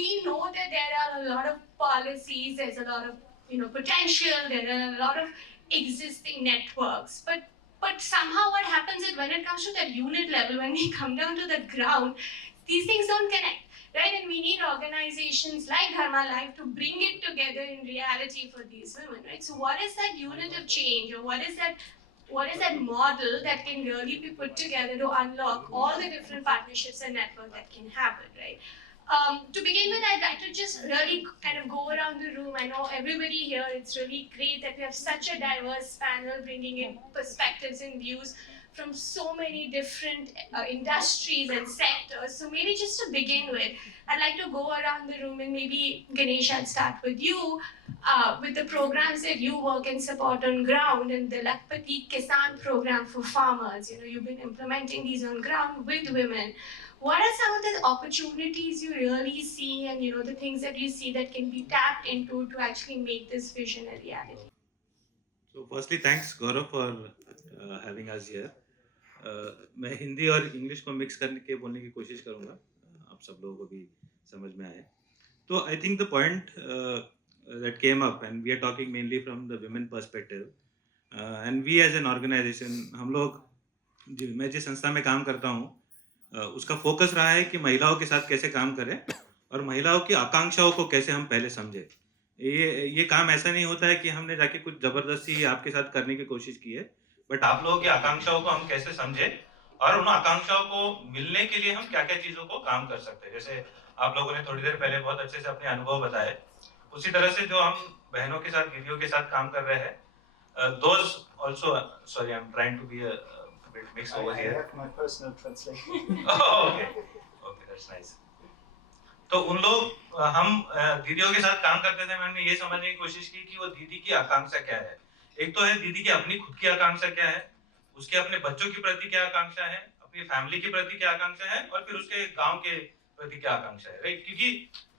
we know that there are a lot of policies, there's a lot of potential, there are a lot of existing networks, but somehow what happens is when it comes to that unit level, when we come down to the ground, these things don't connect, right? And we need organizations like Dharma Life to bring it together in reality for these women, right? So what is that unit of change, or what is that model that can really be put together to unlock all the different partnerships and network that can happen, right? To begin with, I'd like to just really kind of go around the room. I know everybody here, it's really great that we have such a diverse panel bringing in perspectives and views from so many different industries and sectors. So maybe just to begin with, I'd like to go around the room, and maybe Ganesh, I'll start with you. With the programs that you work and support on ground, and the Lakpati Kisan program for farmers, you've been implementing these on ground with women. What are some of the opportunities you really see, and the things that you see that can be tapped into to actually make this vision a reality? So firstly, thanks Gaurav for having us here. मैं हिंदी और English को mix करके बोलने की कोशिश करूँगा, आप सब लोगों को भी समझ में आए. तो I think the point that came up, and we are talking mainly from the women perspective, and we as an organization, हम लोग मैं जिस संस्था में काम करता हूँ, उसका फोकस रहा है कि महिलाओं के साथ कैसे काम करें और महिलाओं की आकांक्षाओं को कैसे हम पहले समझें. ये काम ऐसा नहीं होता है कि हमने जाके कुछ जबरदस्ती आपके साथ करने की कोशिश की है, बट आप लोगों की आकांक्षाओं को हम कैसे समझें और उन आकांक्षाओं को मिलने के लिए हम क्या-क्या चीजों को काम कर सकते हैं. जैसे आप लोगों ने थोड़ी देर पहले बहुत अच्छे से अपने अनुभव बताए, उसी तरह से जो हम बहनों के साथ, दीदियों के साथ काम कर रहे हैं, those also, sorry, I'm trying to be a bit mixed over here. I have my personal translation. Oh, okay, that's nice. तो उन लोग, हम दीदियों के साथ काम करते थे, हमने ये समझने की कोशिश की कि वो दीदी की आकांक्षा क्या है. एक तो है दीदी की अपनी खुद की आकांक्षा क्या है, उसके अपने बच्चों की प्रति क्या आकांक्षा है, अपनी फैमिली की प्रति क्या आकांक्षा है, और फिर उसके गांव के प्रति क्या आकांक्षा है, राइट? क्योंकि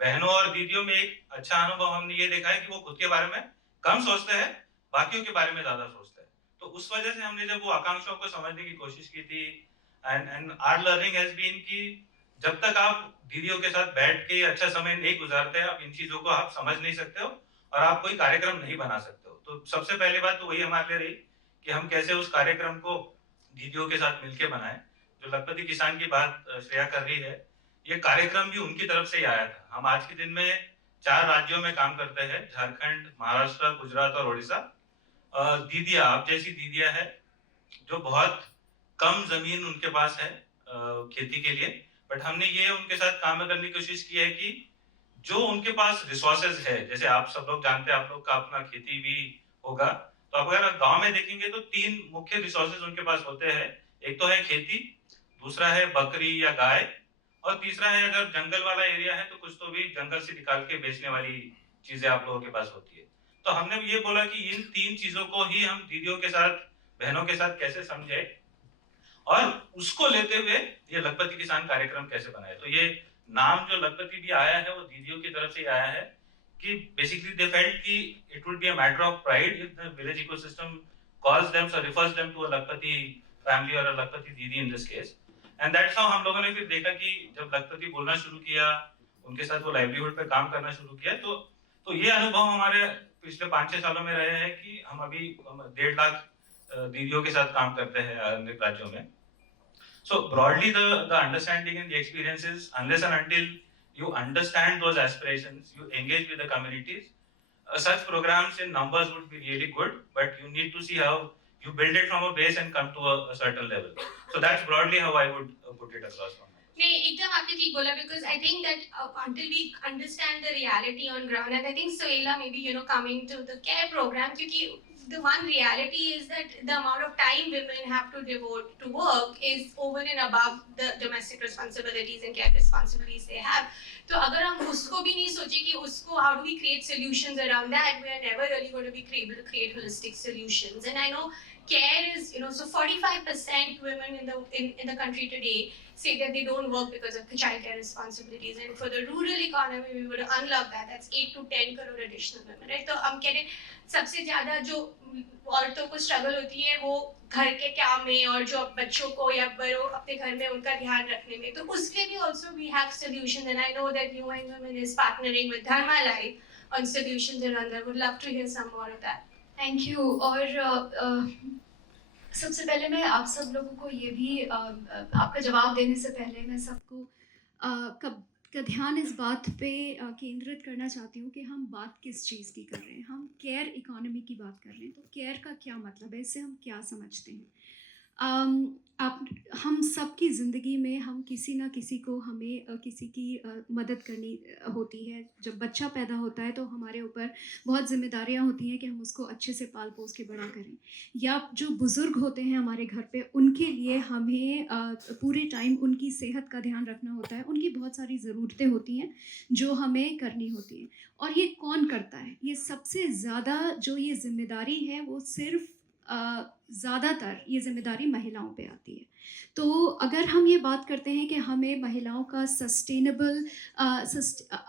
बहनों और दीदियों में एक अच्छा अनुभव हमने ये देखा है कि वो खुद के बारे में कम सोचते हैं, बाकियों के बारे में ज्यादा सोचते हैं. तो उस वजह से हमने जब वो आकांक्षाओं को समझने की कोशिश की थी, and our learning has been कि जब तक आप दीदियों के साथ बैठ के अच्छा समय नहीं गुजारते, आप इन चीजों को आप समझ नहीं सकते हो और आप कोई कार्यक्रम नहीं बना सकते हो. तो सबसे पहली बात तो वही हमारे लिए रही कि हम कैसे उस कार्यक्रम को दीदियों के साथ मिलकर बनाएं. जो लखपति किसान की बात श्रेया कर रही है, ये कार्यक्रम भी उनकी तरफ से ही आया था. हम आज के दिन में 4 राज्यों में काम करते हैं, झारखंड, महाराष्ट्र, गुजरात और ओडिशा. दीदियां, आप जैसी दीदियां है जो बहुत कम जमीन उनके पास है खेती के लिए, बट हमने ये उनके साथ काम करने की कोशिश की है कि जो उनके पास रिसोर्सेज है, जैसे आप सब लोग जानते हैं, आप लोग का अपना खेती भी होगा, तो आप अगर गांव में देखेंगे तो 3 मुख्य रिसोर्सेज उनके पास होते हैं. एक तो है खेती, दूसरा है बकरी या गाय, और तीसरा है अगर जंगल वाला एरिया है तो कुछ तो भी जंगल से निकाल के बेचने वाली चीजें आप लोगों के पास होती है. तो हमने ये बोला कि इन 3 चीजों को ही हम दीदियों के साथ, बहनों के साथ कैसे समझे और उसको लेते हुए ये लखपति किसान कार्यक्रम कैसे बनाए. तो ये नाम जो लखपति भी आया है वो दीदियों की तरफ से आया है कि बेसिकली दे फेल्ट कि it would be a matter of pride if the village ecosystem calls them, so refers them to a Lakhpati family और a लखपति दीदी in this case. And that's how हम लोगों ने फिर देखा कि जब लखपति बोलना शुरू किया, उनके साथ वो लाइवलीहुड पे काम करना शुरू किया, तो ये अनुभव हमारे पिछले 5-6 सालों में रहे हैं कि हम अभी 1.5 लाख दीदियों के साथ काम करते हैं अनेक राज्यों में. So broadly, the understanding and the experience is, unless and until you understand those aspirations, you engage with the communities, such programs in numbers would be really good, but you need to see how you build it from a base and come to a certain level. So that's broadly how I would put it across. नहीं, एकदम आपने ठीक बोला, because I think that until we understand the reality on ground, and I think Suhela maybe coming to the care program, क्योंकि the one reality is that the amount of time women have to devote to work is over and above the domestic responsibilities and care responsibilities they have. तो अगर हम उसको भी नहीं सोचे कि उसको how do we create solutions around that, we are never really going to be able to create holistic solutions. And I know care is, so 45% women in the country today say that they don't work because of the childcare responsibilities. And for the rural economy, we would unlock that. That's 8 to 10 crore additional women, right? तो हम कह रहे सबसे ज़्यादा जो औरतों को struggle होती है वो घर के काम में और जो बच्चों को या बड़ों अपने घर में उनका ध्यान रखने में, तो उसके लिए also we have solutions, and I know that UN Women is partnering with Dharma Life on solutions around that. Would love to hear some more of that. Thank you. और सबसे पहले मैं आप सब लोगों को ये भी आपका जवाब देने से पहले मैं सबको का ध्यान इस बात पे केंद्रित करना चाहती हूँ कि हम बात किस चीज़ की कर रहे हैं. हम केयर इकोनॉमी की बात कर रहे हैं, तो केयर का क्या मतलब है, इससे हम क्या समझते हैं. हम सब की ज़िंदगी में हम किसी ना किसी को हमें किसी की मदद करनी होती है. जब बच्चा पैदा होता है तो हमारे ऊपर बहुत ज़िम्मेदारियां होती हैं कि हम उसको अच्छे से पाल पोस के बड़ा करें. या जो बुज़ुर्ग होते हैं हमारे घर पे, उनके लिए हमें पूरे टाइम उनकी सेहत का ध्यान रखना होता है. उनकी बहुत सारी ज़रूरतें होती हैं जो हमें करनी होती हैं. और ये कौन करता है? ये सबसे ज़्यादा जो ये ज़िम्मेदारी है वो सिर्फ ज़्यादातर ये ज़िम्मेदारी महिलाओं पे आती है. तो अगर हम ये बात करते हैं कि हमें महिलाओं का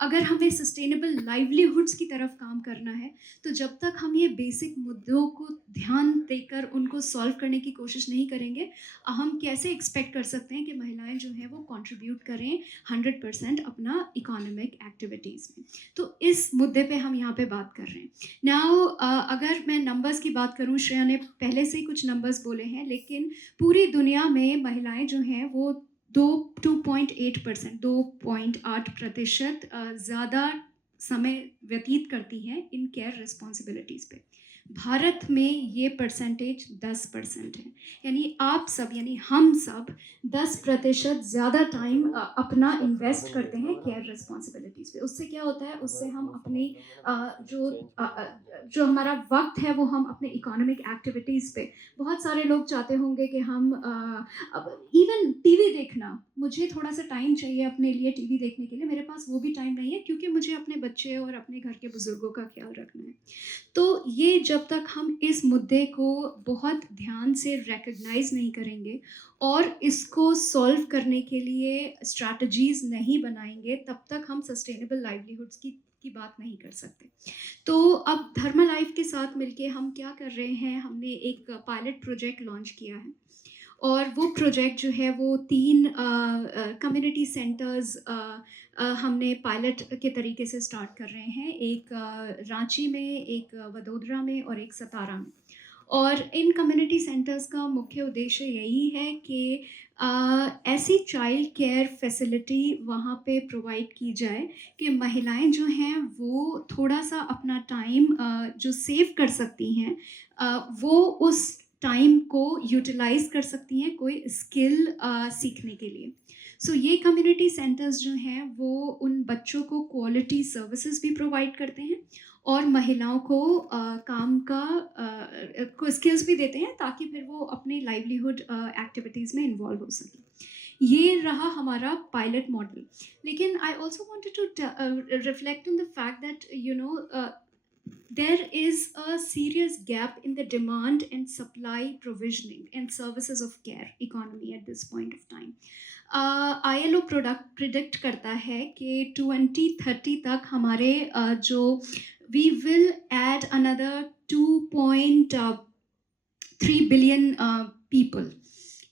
अगर हमें सस्टेनेबल लाइवलीहुड्स की तरफ काम करना है, तो जब तक हम ये बेसिक मुद्दों को ध्यान देकर उनको सॉल्व करने की कोशिश नहीं करेंगे, हम कैसे एक्सपेक्ट कर सकते हैं कि महिलाएं जो हैं वो कंट्रीब्यूट करें 100% अपना इकोनॉमिक एक्टिविटीज़ में. तो इस मुद्दे पे हम यहाँ पे बात कर रहे हैं. नाउ अगर मैं नंबर्स की बात करूँ, श्रेया ने पहले से ही कुछ नंबर्स बोले हैं, लेकिन पूरी दुनिया में महिलाएं जो हैं वो 2.8% ज़्यादा समय व्यतीत करती हैं इन केयर रिस्पॉन्सिबिलिटीज़ पे. भारत में ये परसेंटेज 10% है. यानी आप सब, यानी हम सब 10% ज़्यादा टाइम अपना इन्वेस्ट करते हैं केयर रिस्पॉन्सिबिलिटीज़ पे. उससे क्या होता है? उससे हम अपनी जो हमारा वक्त है वो हम अपने इकोनॉमिक एक्टिविटीज़ पे, बहुत सारे लोग चाहते होंगे कि हम इवन टीवी देखना, मुझे थोड़ा सा टाइम चाहिए अपने लिए टीवी देखने के लिए, मेरे पास वो भी टाइम नहीं है क्योंकि मुझे अपने बच्चे और अपने घर के बुज़ुर्गों का ख्याल रखना है. तो ये जब तक हम इस मुद्दे को बहुत ध्यान से रिकग्नाइज़ नहीं करेंगे और इसको सॉल्व करने के लिए स्ट्रैटेजीज़ नहीं बनाएंगे, तब तक हम सस्टेनेबल लाइवलीहुड्स की बात नहीं कर सकते. तो अब धर्मा लाइफ के साथ मिलके हम क्या कर रहे हैं, हमने एक पायलट प्रोजेक्ट लॉन्च किया है. और वो प्रोजेक्ट जो है वो 3 कम्युनिटी सेंटर्स हमने पायलट के तरीके से स्टार्ट कर रहे हैं. एक रांची में, एक वडोदरा में और एक सतारा में. और इन कम्युनिटी सेंटर्स का मुख्य उद्देश्य यही है कि ऐसी चाइल्ड केयर फैसिलिटी वहाँ पे प्रोवाइड की जाए कि महिलाएं जो हैं वो थोड़ा सा अपना टाइम जो सेव कर सकती हैं, वो उस टाइम को यूटिलाइज़ कर सकती हैं कोई स्किल सीखने के लिए. सो ये कम्युनिटी सेंटर्स जो हैं वो उन बच्चों को क्वालिटी सर्विसेज भी प्रोवाइड करते हैं और महिलाओं को काम का को स्किल्स भी देते हैं ताकि फिर वो अपनी लाइवलीहुड एक्टिविटीज़ में इन्वॉल्व हो सकें. ये रहा हमारा पायलट मॉडल. लेकिन I also wanted to reflect on the fact that there is a serious gap in the demand and supply provisioning and services of care economy at this point of time. ILO predict करता है कि 2030 तक हमारे जो we will add another 2.3 billion people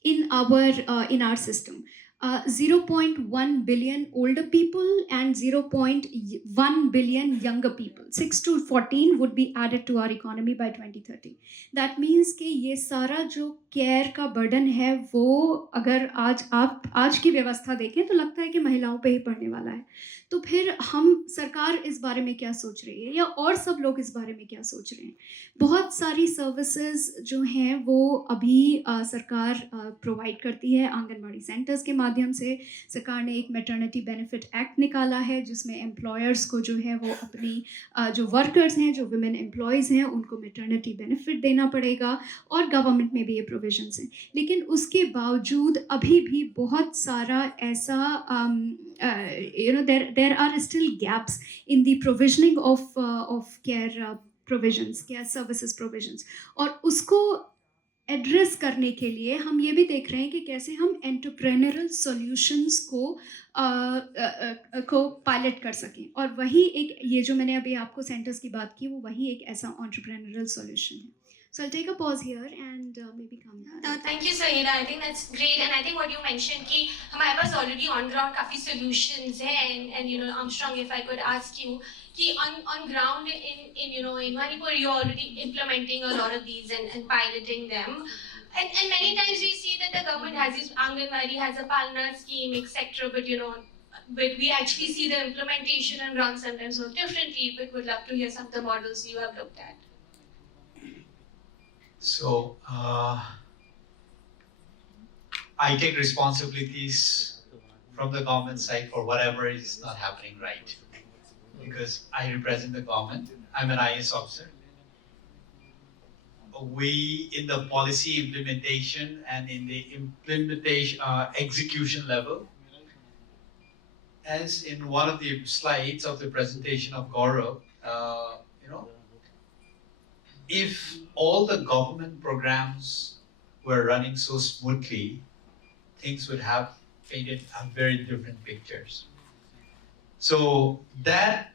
in our system. 0.1 billion older people and 0.1 billion younger people. 6 to 14 would be added to our economy by 2030. That means कि ये सारा जो केयर का बर्डन है वो अगर आज की व्यवस्था देखें तो लगता है कि महिलाओं पे ही पड़ने वाला है. तो फिर हम सरकार इस बारे में क्या सोच रही है या और सब लोग इस बारे में क्या सोच रहे हैं? बहुत सारी सर्विसेज जो हैं वो अभी सरकार प्रोवाइड करती है आंगनबाड़ी सेंटर्स के माध्यम से. सरकार ने एक मैटरनिटी बेनिफिट एक्ट निकाला है जिसमें एम्प्लॉयर्स को जो है वो अपनी जो वर्कर्स हैं, जो वुमेन एम्प्लॉयज़ हैं, उनको मैटरनिटी बेनिफिट देना पड़ेगा और गवर्नमेंट में भी ये प्रोविजंस हैं. लेकिन उसके बावजूद अभी भी बहुत सारा ऐसा there are still gaps in the provisioning of care provisions, care services provisions. और उसको एड्रेस करने के लिए हम ये भी देख रहे हैं कि कैसे हम एंटरप्रेन्योरल सॉल्यूशंस को पायलट कर सकें, और वही एक, ये जो मैंने अभी आपको सेंटर्स की बात की, वो वही एक ऐसा एंटरप्रेन्योरल सॉल्यूशन है. So I'll take a pause here and maybe come back. Thank you, Suhela. I think that's great, and I think what you mentioned कि हमारे पास already on ground काफी solutions हैं, and you know, Armstrong, if I could ask you कि on ground in you know, in Manipur you're already implementing a lot of these and piloting them, and many times we see that the government has this Anganwadi has a Palna scheme, etc. But you know, but we actually see the implementation and run sometimes so differently. But would love to hear some of the models you have looked at. So, I take responsibilities from the government side for whatever is not happening right. Because I represent the government, I'm an IS officer. We, in the policy implementation and in the implementation execution level, as in one of the slides of the presentation of Gaurav, you know, if all the government programs were running so smoothly, things would have painted a very different pictures. So that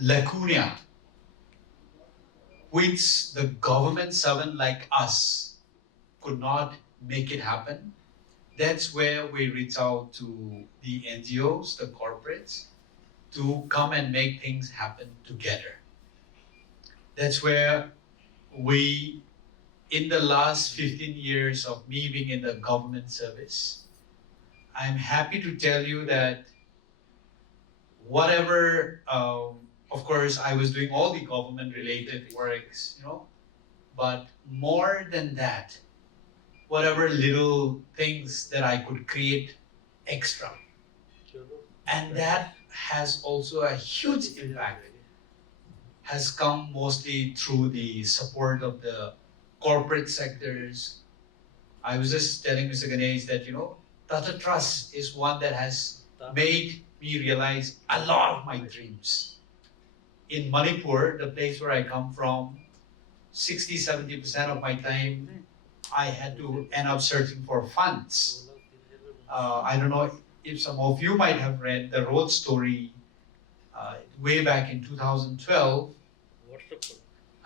lacuna, which the government servant like us could not make it happen, that's where we reach out to the NGOs, the corporates, to come and make things happen together. That's where we, in the last 15 years of me being in the government service, I'm happy to tell you that whatever, of course, I was doing all the government-related works, you know, but more than that, whatever little things that I could create extra, and that has also a huge impact, has come mostly through the support of the corporate sectors. I was just telling Mr. Ganesh that, you know, Tata Trust is one that has made me realize a lot of my dreams. In Manipur, the place where I come from, 60-70% of my time, I had to end up searching for funds. I don't know if some of you might have read the road story way back in 2012.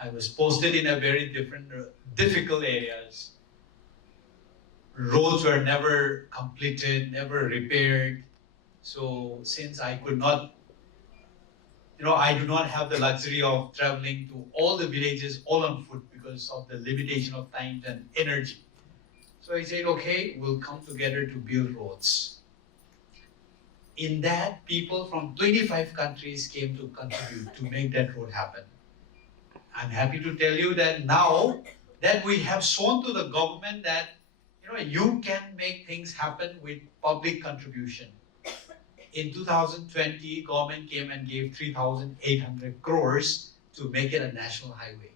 I was posted in a very difficult areas. Roads were never completed, never repaired. So since I could not, you know, I do not have the luxury of traveling to all the villages all on foot because of the limitation of time and energy. So I said, okay, we'll come together to build roads. In that, people from 25 countries came to contribute to make that road happen. I'm happy to tell you that now that we have shown to the government that, you know, you can make things happen with public contribution. In 2020, government came and gave 3,800 crores to make it a national highway.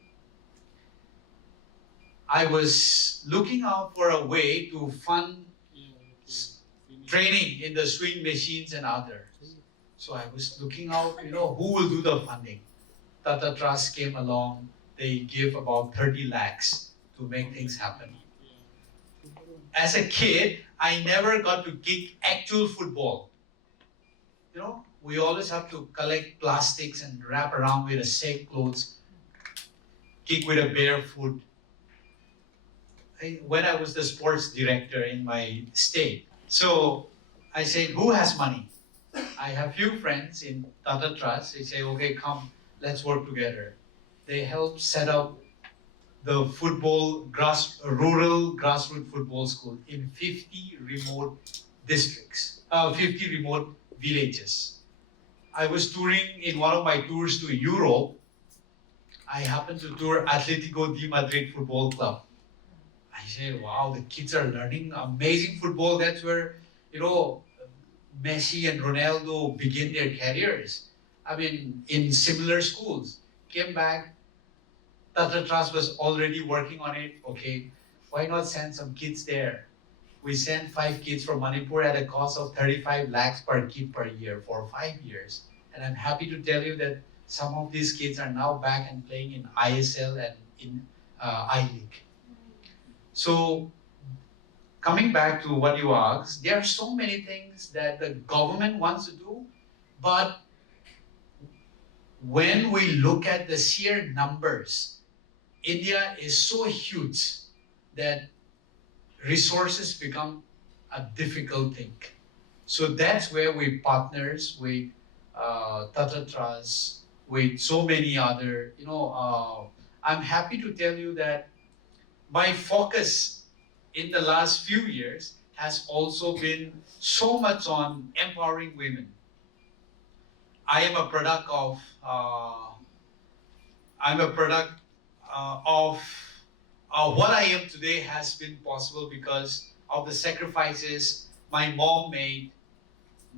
I was looking out for a way to fund training in the swing machines and others. So I was looking out, you know, who will do the funding. Tata Trust came along, they gave about 30 lakhs to make things happen. As a kid, I never got to kick actual football. You know, we always have to collect plastics and wrap around with a sack clothes, kick with a bare foot. When I was the sports director in my state, so I said, who has money? I have few friends in Tata Trust. They say, okay, come, let's work together. They help set up the rural grassroots football school in 50 remote districts, 50 remote villages. I was touring in one of my tours to Europe. I happened to tour Atletico de Madrid Football Club. I said, wow, the kids are learning amazing football. That's where, you know, Messi and Ronaldo begin their careers. I mean, in similar schools. Came back, Tata Trust was already working on it. Okay, why not send some kids there? We sent 5 kids from Manipur at a cost of 35 lakhs per kid per year for 5 years. And I'm happy to tell you that some of these kids are now back and playing in ISL and in I-League. So coming back to what you asked, there are so many things that the government wants to do, but when we look at the sheer numbers, India is so huge that resources become a difficult thing. So that's where we partners with Tata Trust, with so many other, I'm happy to tell you that my focus in the last few years has also been so much on empowering women. I am a product of, I'm a product of what I am today has been possible because of the sacrifices my mom made.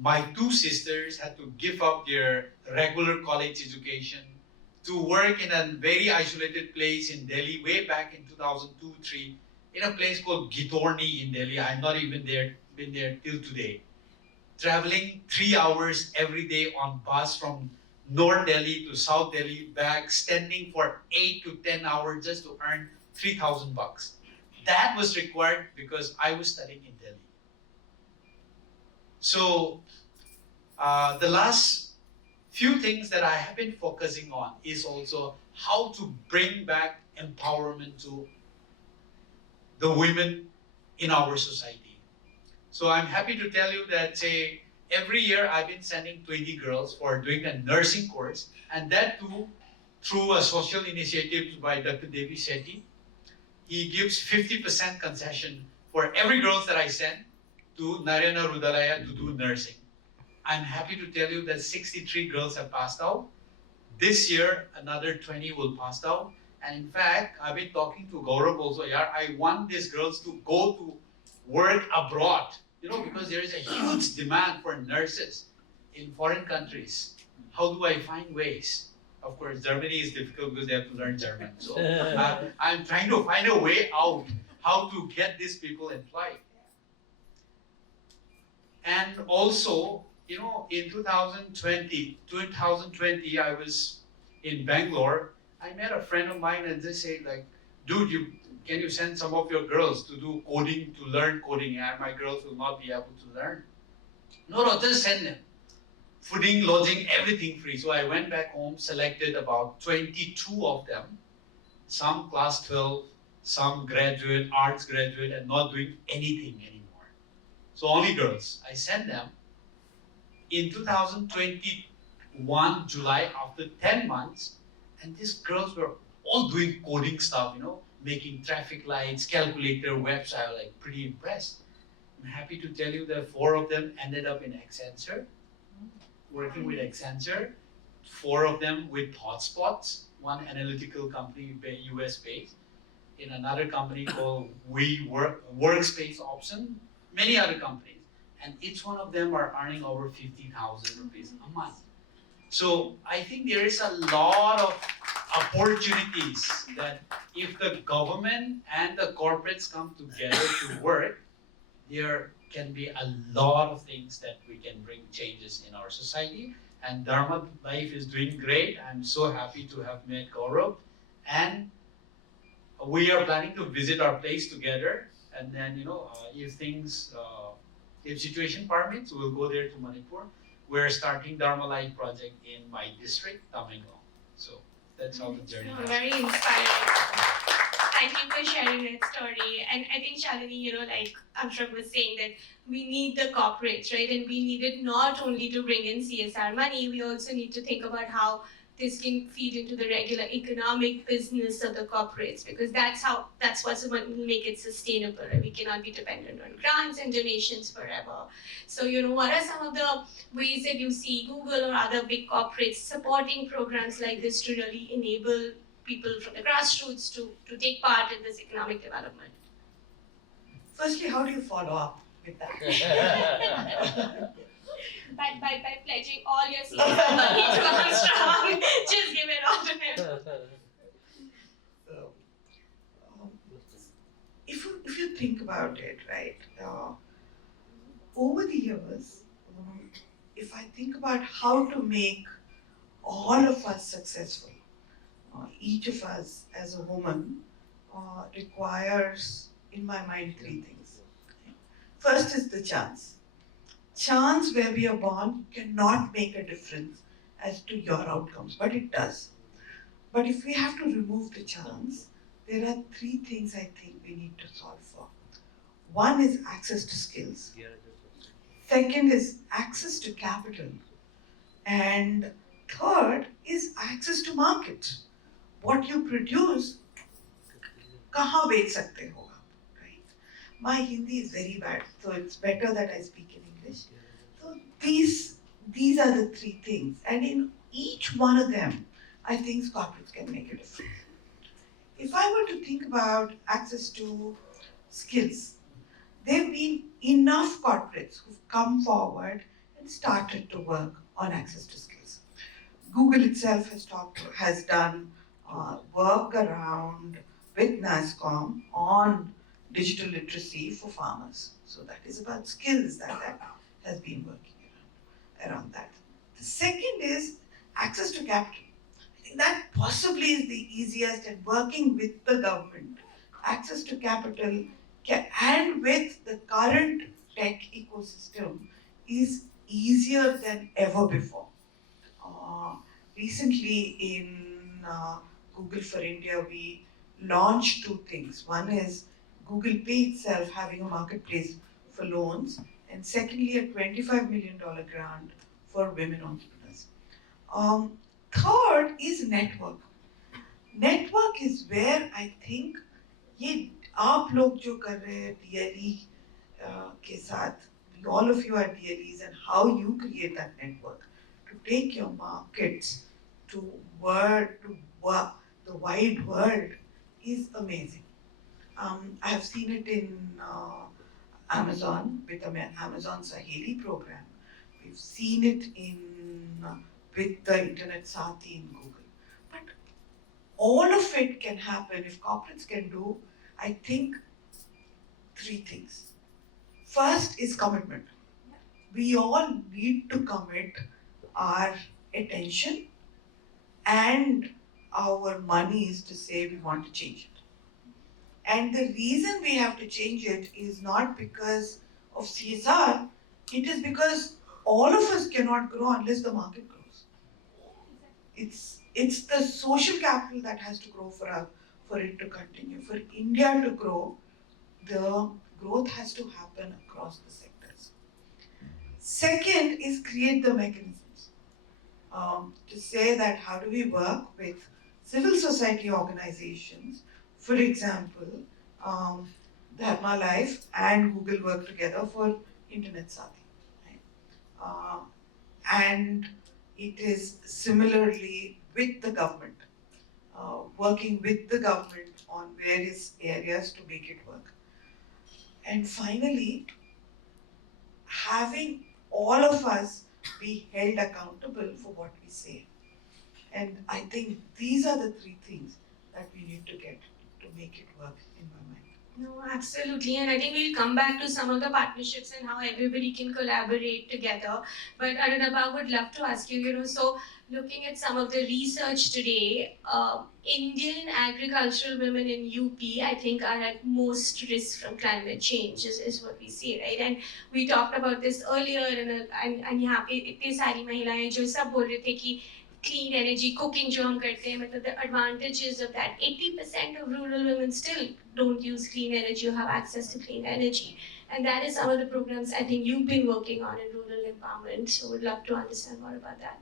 My two sisters had to give up their regular college education to work in a very isolated place in Delhi way back in 2002-3 in a place called Gitorni in Delhi. I'm not even been there till today. Traveling 3 hours every day on bus from North Delhi to South Delhi, back, standing for 8 to 10 hours just to earn 3,000 bucks. That was required because I was studying in Delhi. So the last few things that I have been focusing on is also how to bring back empowerment to the women in our society. So I'm happy to tell you that, say, every year I've been sending 20 girls for doing a nursing course, and that too through a social initiative by Dr. Devi Sethi. He gives 50% concession for every girl that I send to Narayana Rudalaya to do nursing. I'm happy to tell you that 63 girls have passed out. This year, another 20 will pass out. And in fact, I've been talking to Gaurav also. Yeah, I want these girls to go to work abroad, because there is a huge demand for nurses in foreign countries. How do I find ways? Of course, Germany is difficult because they have to learn German. So I'm trying to find a way out how to get these people employed. And also, in 2020, I was in Bangalore. I met a friend of mine and they said, like, dude, can you send some of your girls to do coding, to learn coding? And my girls will not be able to learn. No, just send them. Fooding, lodging, everything free. So I went back home, selected about 22 of them. Some class 12, some graduate, arts graduate, and not doing anything anymore. So only girls. I sent them. In 2021, July, after 10 months, and these girls were all doing coding stuff, making traffic lights, calculator, website, like pretty impressed. I'm happy to tell you that 4 of them ended up in Accenture, working with Accenture, 4 of them with Hotspots, one analytical company, US based, in another company called Workspace Option, many other companies. And each one of them are earning over 50,000 rupees a month. So I think there is a lot of opportunities that if the government and the corporates come together to work, there can be a lot of things that we can bring changes in our society. And Dharma Life is doing great. I'm so happy to have met Gaurav. And we are planning to visit our place together. And then, if situation permits, we'll go there to Manipur. We're starting Dharma Life project in my district, Tamenglong. So that's how the journey Oh, is. very inspiring. Thank you for sharing that story. And I think Shalini, like Armstrong was saying, that we need the corporates, right? And we need it not only to bring in CSR money, we also need to think about how this can feed into the regular economic business of the corporates, because that's what's going to make it sustainable. Right? We cannot be dependent on grants and donations forever. So, what are some of the ways that you see Google or other big corporates supporting programs like this to really enable people from the grassroots to take part in this economic development? Firstly, how do you follow up with that? by pledging all your CSR money to Armstrong. Just give it all to him. So, if you think about it, right, over the years, if I think about how to make all of us successful, each of us as a woman requires in my mind, three things. First is the chance. Chance where we are born cannot make a difference as to your outcomes, but it does. But if we have to remove the chance, there are three things I think we need to solve for. One is access to skills. Second is access to capital. And third is access to market. What you produce, kahan bech sakte ho aap, right? My Hindi is very bad, so it's better that I speak in English. So these are the three things, and in each one of them, I think corporates can make a difference. If I were to think about access to skills, there have been enough corporates who've come forward and started to work on access to skills. Google itself has done work around with NASCOM on digital literacy for farmers. So that is about skills that has been working around that. The second is access to capital. I think that possibly is the easiest, and working with the government, access to capital and with the current tech ecosystem is easier than ever before. Recently in Google for India, we launched two things. One is Google Pay itself having a marketplace for loans, and secondly, a $25 million grant for women entrepreneurs. Third is network. Network is where I think ये आप लोग जो कर रहे हैं DLE के साथ, all of you are DLEs, and how you create that network to take your markets to the wide world is amazing. I have seen it in Amazon with the Amazon Saheli program. We've seen it with the Internet Sati in Google. But all of it can happen if corporates can do, I think, three things. First is commitment. We all need to commit our attention and our monies to say we want to change it. And the reason we have to change it is not because of CSR, it is because all of us cannot grow unless the market grows. It's the social capital that has to grow for it to continue. For India to grow, the growth has to happen across the sectors. Second is create the mechanisms. To say that how do we work with civil society organizations. For example, Dharma Life and Google work together for Internet Sati. Right? And it is similarly with the government, working with the government on various areas to make it work. And finally, having all of us be held accountable for what we say. And I think these are the three things that we need to get to make it work in my mind. No, absolutely. And I think we'll come back to some of the partnerships and how everybody can collaborate together. But Arunabha, I would love to ask you, so looking at some of the research today, Indian agricultural women in UP, I think, are at most risk from climate change, is what we see, right? And we talked about this earlier, and यहाँ पे इतनी सारी महिलाएं जो सब बोल रहे थे कि clean energy, cooking जो हम करते हैं, मतलब the advantages of that. 80% of rural women still don't use clean energy or have access to clean energy. And that is some of the programs I think you've been working on in rural empowerment. So would love to understand more about that.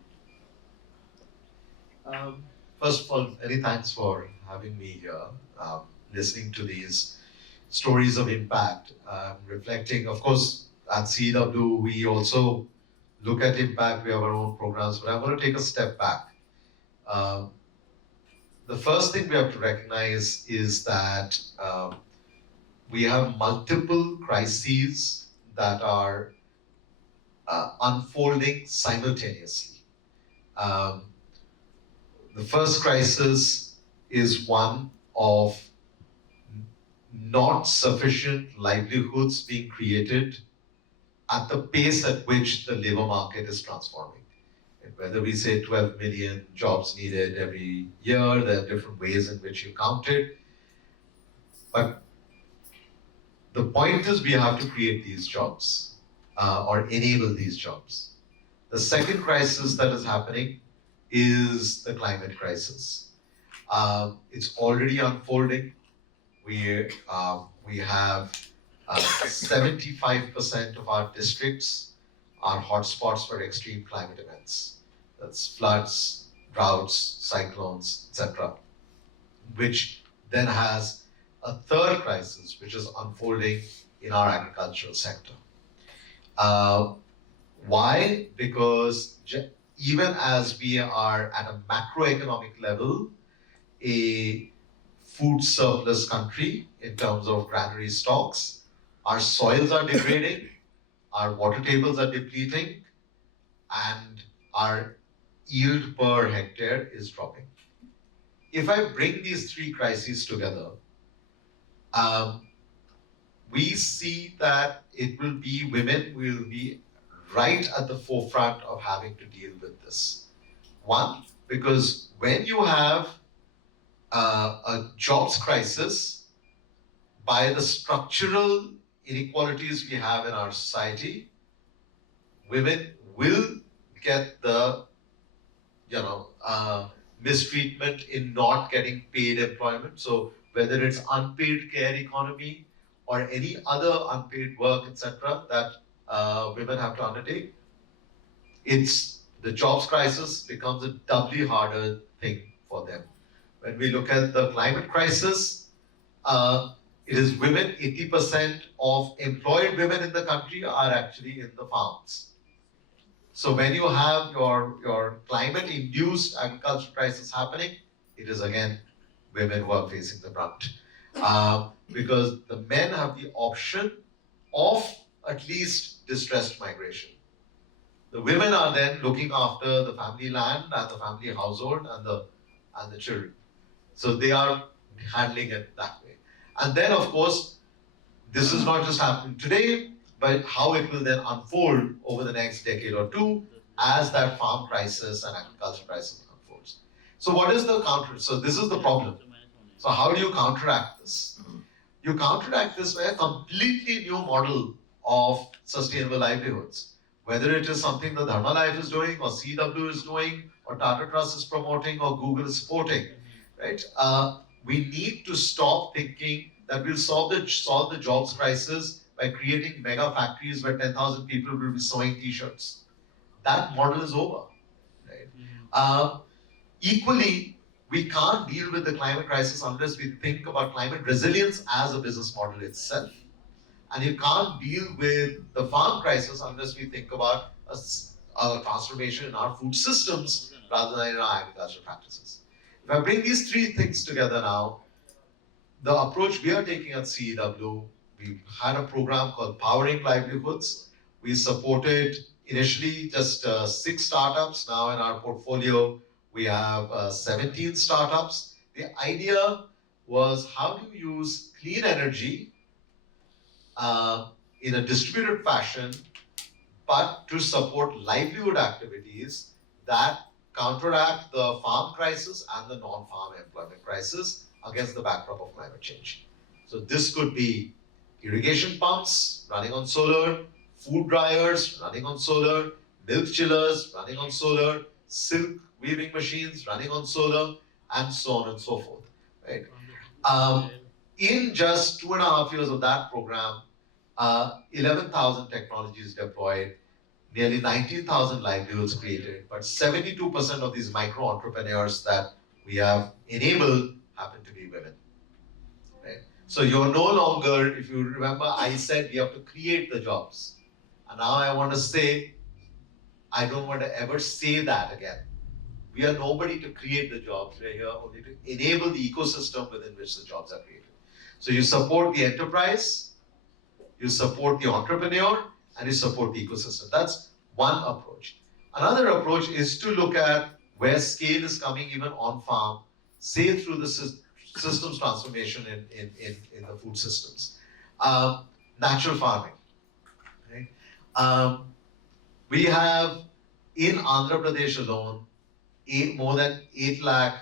First of all, many thanks for having me here, listening to these stories of impact, reflecting, of course, at CEEW, we also look at impact, we have our own programs, but I want to take a step back. The first thing we have to recognize is that we have multiple crises that are unfolding simultaneously. The first crisis is one of not sufficient livelihoods being created at the pace at which the labor market is transforming. And whether we say 12 million jobs needed every year, there are different ways in which you count it. But The point is we have to create these jobs or enable these jobs. The second crisis that is happening is the climate crisis. It's already unfolding. We have 75% of our districts are hotspots for extreme climate events. That's floods, droughts, cyclones, etc. Which then has a third crisis, which is unfolding in our agricultural sector. Why? Because even as we are at a macroeconomic level, a food surplus country in terms of granary stocks, our soils are degrading, our water tables are depleting, and our yield per hectare is dropping. If I bring these three crises together, we see that it will be women will be right at the forefront of having to deal with this. One, because when you have a jobs crisis, by the structural inequalities we have in our society, women will get the mistreatment in not getting paid employment. So whether it's unpaid care economy or any other unpaid work, etc., that women have to undertake, it's the jobs crisis becomes a doubly harder thing for them. When we look at the climate crisis, it is women, 80% of employed women in the country are actually in the farms. So when you have your climate-induced agricultural crisis happening, it is again women who are facing the brunt. Because the men have the option of at least distressed migration. The women are then looking after the family land and the family household and the children. So they are handling it that way. And then of course, this is not just happening today, but how it will then unfold over the next decade or two as that farm crisis and agriculture crisis unfolds. So what is the counter? So this is the problem. So how do you counteract this? You counteract this by a completely new model of sustainable livelihoods. Whether it is something that Dharma Life is doing, or CEEW is doing, or Tata Trust is promoting, or Google is supporting, right? We need to stop thinking that we'll solve the jobs crisis by creating mega factories where 10,000 people will be sewing t-shirts. That model is over, right? Equally, we can't deal with the climate crisis unless we think about climate resilience as a business model itself. And you can't deal with the farm crisis unless we think about a transformation in our food systems rather than in our agricultural practices. If I bring these three things together now, the approach we are taking at CEEW, we had a program called Powering Livelihoods. We supported initially just 6 startups. Now in our portfolio, we have 17 startups. The idea was how do you use clean energy in a distributed fashion, but to support livelihood activities that counteract the farm crisis and the non-farm employment crisis against the backdrop of climate change. So this could be irrigation pumps running on solar, food dryers running on solar, milk chillers running on solar, silk weaving machines running on solar, and so on and so forth. Right? In just 2.5 years of that program, 11,000 technologies deployed, nearly 19,000 livelihoods created, but 72% of these micro entrepreneurs that we have enabled happen to be women. Right? So you're no longer, if you remember, I said we have to create the jobs. And now I want to say, I don't want to ever say that again. We are nobody to create the jobs. We are here only to enable the ecosystem within which the jobs are created. So you support the enterprise, you support the entrepreneur, and you support the ecosystem. That's one approach. Another approach is to look at where scale is coming even on farm, say through the systems transformation in the food systems. Natural farming. Right? We have in Andhra Pradesh alone, more than 8 lakh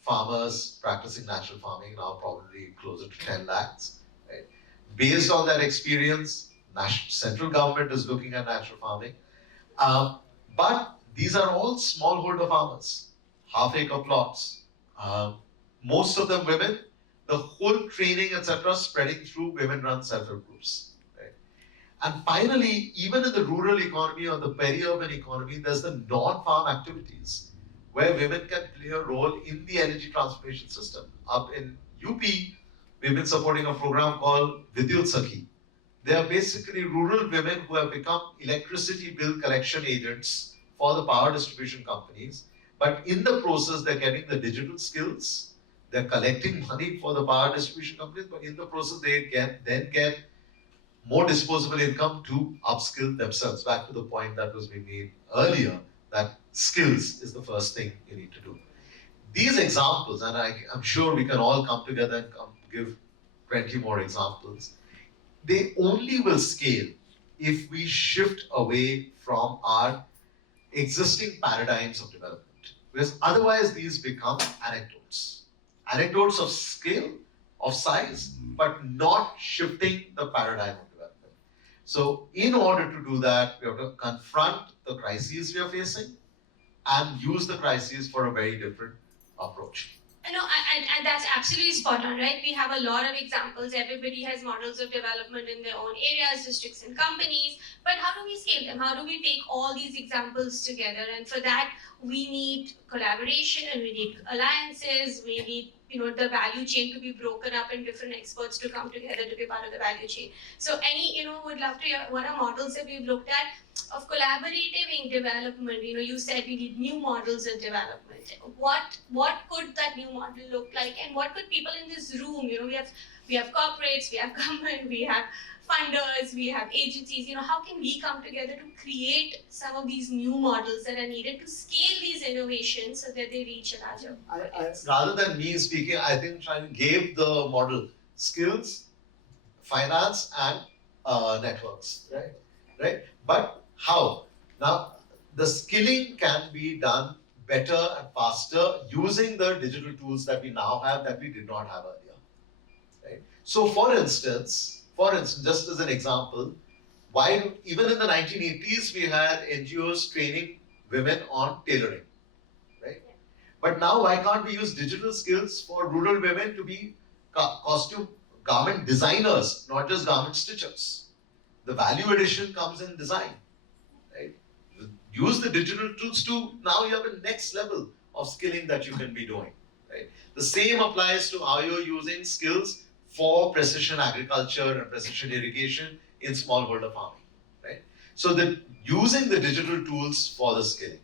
farmers practicing natural farming, now probably closer to 10 lakhs. Right? Based on that experience, central government is looking at natural farming. But these are all smallholder farmers, half-acre plots. Most of them women. The whole training, etc., spreading through women-run self-help groups. Right? And finally, even in the rural economy or the peri-urban economy, there's the non-farm activities where women can play a role in the energy transformation system. Up in UP, we've been supporting a program called Vidyut Sakhi. They are basically rural women who have become electricity bill collection agents for the power distribution companies. But in the process, they're getting the digital skills. They're collecting money for the power distribution companies, but in the process, they then get more disposable income to upskill themselves. Back to the point that was being made earlier, that skills is the first thing you need to do. These examples, and I'm sure we can all come together and give 20 more examples, they only will scale if we shift away from our existing paradigms of development. Because otherwise these become anecdotes. Anecdotes of scale, of size, but not shifting the paradigm of development. So in order to do that, we have to confront the crises we are facing and use the crises for a very different approach. No, and that's absolutely spot on, right? We have a lot of examples. Everybody has models of development in their own areas, districts, and companies. But how do we scale them? How do we take all these examples together? And for that, we need collaboration, and we need alliances. We need the value chain to be broken up and different experts to come together to be part of the value chain. So would love to hear what are models that we've looked at of collaborative in development. You said we need new models of development. What could that new model look like, and what could people in this room, we have corporates, we have government, we have funders, we have agencies, how can we come together to create some of these new models that are needed to scale these innovations so that they reach a larger audience? Rather than me speaking, I think trying to give the model skills, finance, and networks, right? But how? Now, the skilling can be done better and faster using the digital tools that we now have that we did not have earlier, right? So, for instance, just as an example, why even in the 1980s we had NGOs training women on tailoring, right? But now why can't we use digital skills for rural women to be costume garment designers, not just garment stitchers? The value addition comes in design, right? Use the digital tools to, now you have a next level of skilling that you can be doing, right? The same applies to how you're using skills for precision agriculture and precision irrigation in smallholder farming, right? So using the digital tools for the skilling.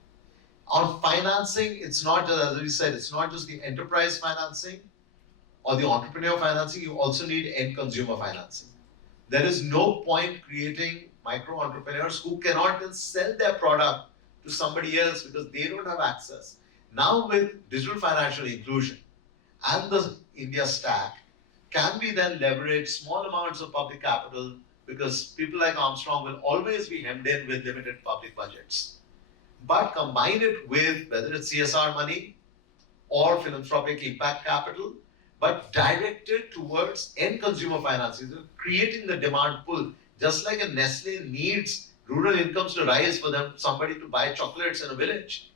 On financing, it's not just, as we said, it's not just the enterprise financing or the entrepreneur financing, you also need end consumer financing. There is no point creating micro entrepreneurs who cannot then sell their product to somebody else because they don't have access. Now with digital financial inclusion and the India stack, can we then leverage small amounts of public capital, because people like Armstrong will always be hemmed in with limited public budgets. But combine it with whether it's CSR money or philanthropic impact capital, but directed towards end consumer financing, creating the demand pull. Just like a Nestle needs rural incomes to rise for somebody to buy chocolates in a village.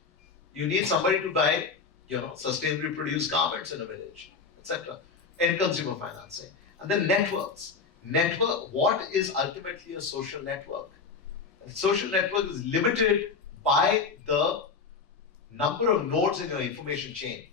You need somebody to buy, sustainably produced garments in a village, etc. End consumer financing. And then networks. What is ultimately a social network? A social network is limited by the number of nodes in your information chain.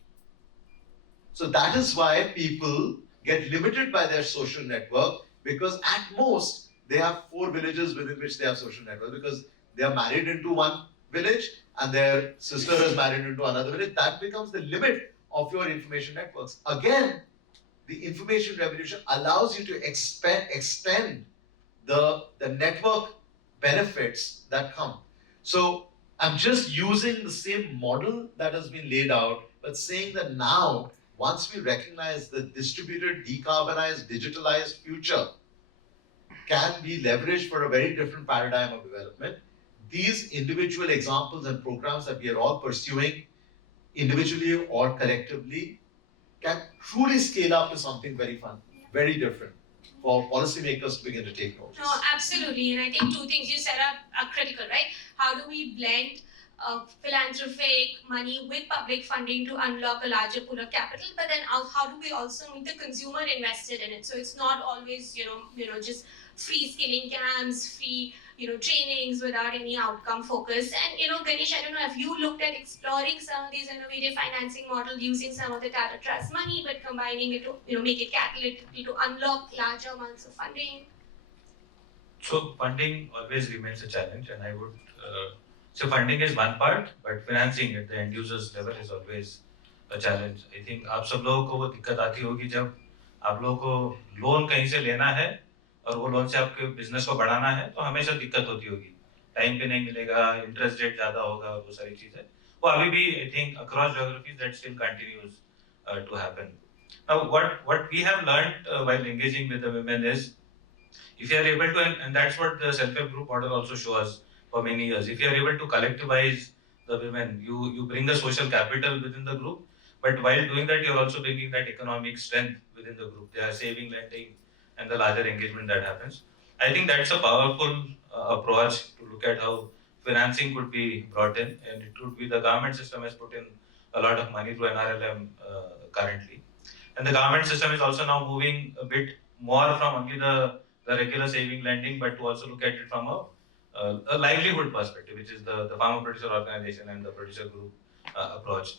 So that is why people get limited by their social network, because at most they have 4 villages within which they have social network, because they are married into one village and their sister is married into another village. That becomes the limit of your information networks. Again, the information revolution allows you to extend the network benefits that come. So I'm just using the same model that has been laid out, but saying that now, once we recognize the distributed, decarbonized, digitalized future can be leveraged for a very different paradigm of development, these individual examples and programs that we are all pursuing individually or collectively can truly scale up to something very fun, very different. for policymakers to begin to take notice. No, absolutely. And I think two things you said are critical, right? How do we blend philanthropic money with public funding to unlock a larger pool of capital? But then how do we also make the consumer invested in it? So it's not always, just free skilling camps, free, trainings without any outcome focus. And, Ganesh, I don't know if you looked at exploring some of these innovative financing models using some of the Tata Trust money, but combining it to, make it catalytic to unlock larger amounts of funding. So funding always remains a challenge, and I would so funding is one part, but financing at the end users level is always a challenge. I think आप सब लोगों को वो दिक्कत आती होगी जब आप लोगों को लोन कहीं से लेना है और वो लोन से आपके बिजनेस को बढ़ाना है तो हमेशा दिक्कत होती होगी, टाइम पे नहीं मिलेगा, इंटरेस्ट रेट ज़्यादा होगा, वो सारी चीज़ें वो अभी भी I think across geographies that still continues to happen. Now what we have learned while engaging with the women is if you are able to, and that's what the self-help group model also shows for many years, if you are able to collectivize the women, you bring a social capital within the group, but while doing that, you're also bringing that economic strength within the group. They are saving, lending, and the larger engagement that happens. I think that's a powerful approach to look at how financing could be brought in, and it could be the government system has put in a lot of money through NRLM currently. And the government system is also now moving a bit more from only the regular saving lending, but to also look at it from a livelihood perspective, which is the farmer producer organization and the producer group approach.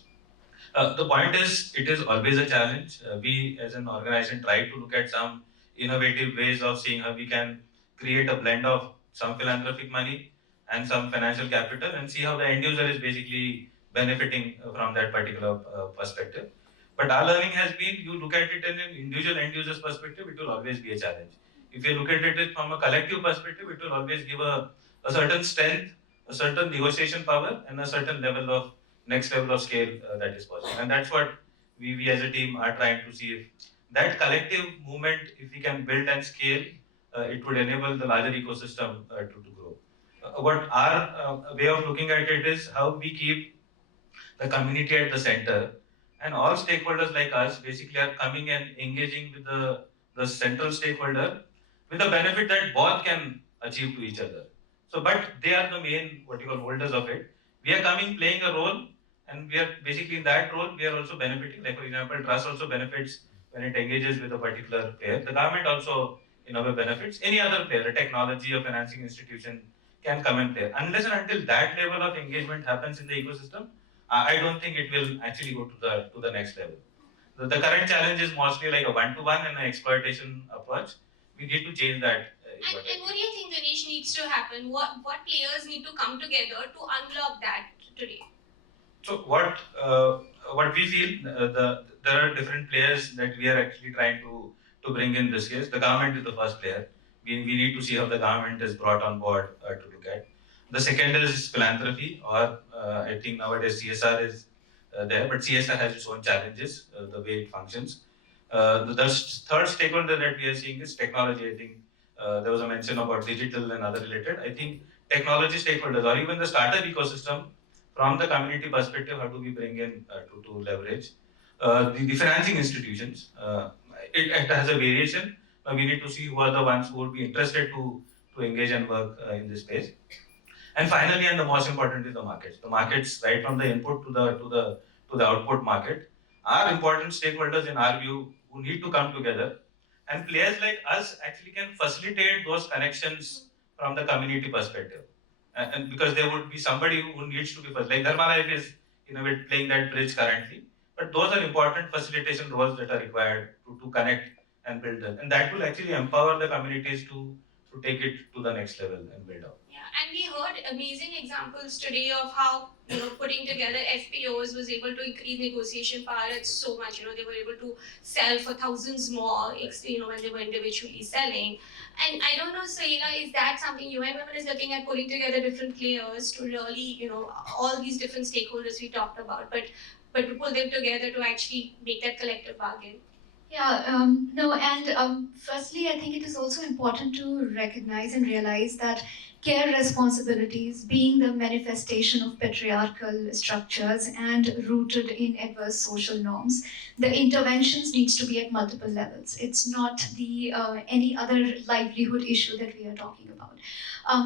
The point is, it is always a challenge. We as an organization try to look at some innovative ways of seeing how we can create a blend of some philanthropic money and some financial capital and see how the end user is basically benefiting from that particular perspective. But our learning has been, you look at it in an individual end user's perspective, it will always be a challenge. If you look at it from a collective perspective, it will always give a certain strength, a certain negotiation power, and a certain level of next level of scale that is possible. And that's what we as a team are trying to see. If that collective movement, if we can build and scale, it would enable the larger ecosystem to grow. What our way of looking at it is how we keep the community at the center, and all stakeholders like us basically are coming and engaging with the central stakeholder with the benefit that both can achieve to each other. So, but they are the main, what you call, holders of it. We are coming, playing a role, and we are basically in that role, we are also benefiting. Like, for example, trust also benefits when it engages with a particular player. The government also, in a way, benefits. Any other player, a technology or financing institution can come and play. Unless and until that level of engagement happens in the ecosystem, I don't think it will actually go to the next level. The current challenge is mostly like a one-to-one and an exploitation approach. We need to change that. And what do you think, Ganesh, needs to happen? What players need to come together to unlock that today? So what we feel, there are different players that we are actually trying to bring in this case. The government is the first player. We need to see how the government is brought on board to look at. The second is philanthropy, or I think nowadays CSR is there, but CSR has its own challenges, the way it functions. The third stakeholder that we are seeing is technology. I think there was a mention about digital and other related. I think technology stakeholders or even the startup ecosystem from the community perspective, how do we bring in to leverage? The financing institutions, it has a variation. We need to see who are the ones who would be interested to engage and work in this space. And finally, and the most important is the markets. The markets, right from the input to the output market, are important stakeholders in our view who need to come together. And players like us actually can facilitate those connections from the community perspective. And because there would be somebody who needs to be first, like Dharma Life is in a way playing that bridge currently. But those are important facilitation roles that are required to connect and build them. And that will actually empower the communities to take it to the next level and build out. Yeah, and we heard amazing examples today of how putting together FPOs was able to increase negotiation power so much. They were able to sell for thousands more, when they were individually selling. And I don't know, Suhela, is that something UN Women is looking at, putting together different players to really, all these different stakeholders we talked about, but to pull them together to actually make that collective bargain? Yeah, no, and firstly, I think it is also important to recognize and realize that care responsibilities being the manifestation of patriarchal structures and rooted in adverse social norms, the interventions needs to be at multiple levels. It's not the any other livelihood issue that we are talking about.